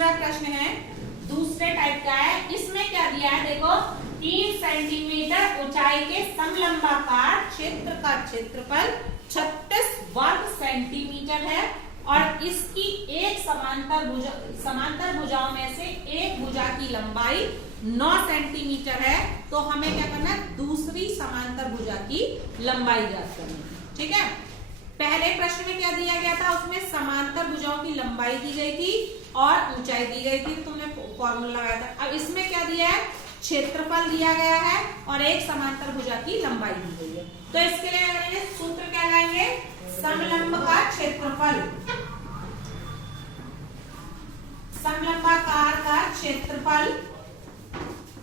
दूसरा प्रश्न है, दूसरे टाइप का है। इसमें क्या दिया है देखो, 3 सेंटीमीटर ऊंचाई के समलंबाकार क्षेत्र का क्षेत्रफल 36 वर्ग सेंटीमीटर है और इसकी एक समांतर भुजाओं में से एक भुजा की लंबाई 9 सेंटीमीटर है। तो हमें क्या करना है, दूसरी समांतर भुजा की लंबाई ज्ञात करनी है। ठीक है, पहले प्रश्न में क्या दिया गया था, उसमें समांतर भुजाओं की लंबाई दी गई थी और ऊंचाई दी गई थी, तुमने फॉर्मूला लगाया था। अब इसमें क्या दिया है, क्षेत्रफल दिया गया है और एक समांतर भुजा की लंबाई दी गई है। तो इसके लिए करेंगे, सूत्र क्या लाएंगे, समलंब का क्षेत्रफल, समलंबाकार का क्षेत्रफल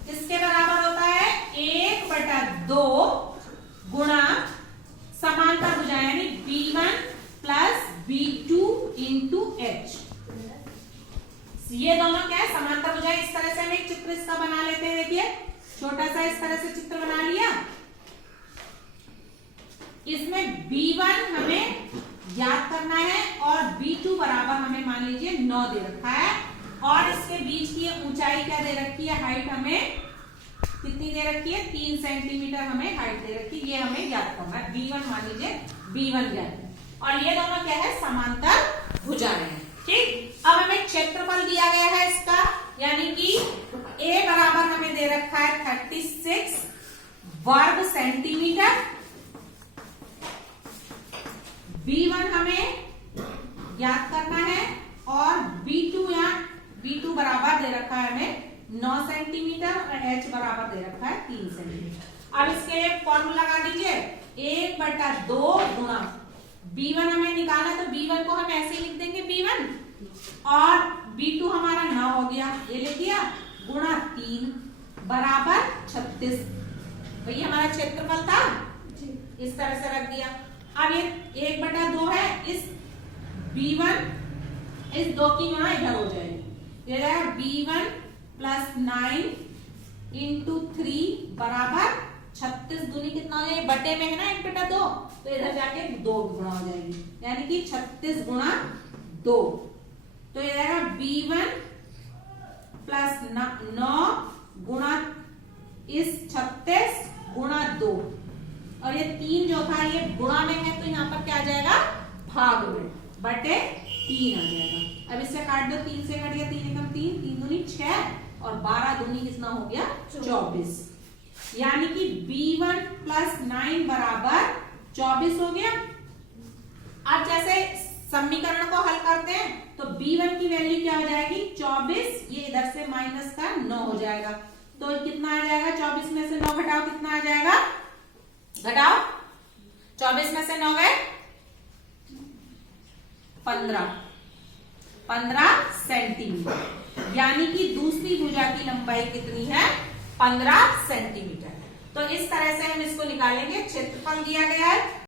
इसके बराबर होता है 1/2 गुणा समांतर भुजा यानी B1 plus B2 into H। ये दोनों क्या है, समांतर भुजा। इस तरह से हम एक चित्र इसका बना लेते हैं। देखिए छोटा सा इस तरह से चित्र बना लिया। इसमें B1 हमें याद करना है और B2 बराबर हमें मान लीजिए 9 दे रखा है और इसके बीच की ऊंचाई क्या दे रखी है, हाइट हमें कितनी दे रखी है, 3 सेंटीमीटर हमें हाइट दे रखी है। ये हमें याद करना है। B1 मान लीजिए B1 ज्ञात है और ये दोनों क्या है, समांतर भुजाएं हैं। ठीक, अब हमें क्षेत्रफल दिया गया है इसका, यानी कि A बराबर हमें दे रखा है 36 वर्ग सेंटीमीटर, B1 हमें याद करना है और B2 बराबर दे रखा है हमें 9 सेंटीमीटर और H बराबर दे रखा है 3 सेंटीमीटर। अब इसके लिए फॉर्मूला लगा दीजिए, 1/2 गुणा B1 हमें निकाला तो B1 को हम ऐसे लिख देंगे B1 और B2 हमारा 9 हो गया, ये लिख दिया, गुणा 3 बराबर 36। वही हमारा क्षेत्रफल था, इस तरह से रख दिया। अब ये 1/2 है, इस B1 इस 2 की गुणा इधर हो जाएगी, ये रहेगा B1 प्लस 9 इंटू 3 बराबर 36 दूनी कितना हो जाएगा, बटे में है ना 1/2, तो इधर जाके 2 गुणा हो जाएगी, यानी कि 36 गुणा 2। तो ये रहेगा B1 प्लस 9 गुणा इस 36 गुणा 2 और ये 3 जो था ये गुणा में है तो यहाँ पर क्या आ जाएगा, भाग में, बटे 3 आ जाएगा। अब इससे काट दो, 3 से कट गया, 3 एकम 3, 3 दूनी 6 और 12 दूनी कितना हो गया, 24। यानी कि B1 प्लस 9 बराबर 24 हो गया। अब जैसे समीकरण को हल करते हैं तो B1 की वैल्यू क्या हो जाएगी, 24, ये इधर से माइनस का 9 हो जाएगा, तो कितना आ जाएगा, 24 में से 9 घटाओ, कितना आ जाएगा, घटाओ 24 में से 9 गए 15 सेंटीमीटर, यानी कि दूसरी भुजा की लंबाई कितनी है, 15 सेंटीमीटर। तो इस तरह से हम इसको निकालेंगे। क्षेत्रफल दिया गया है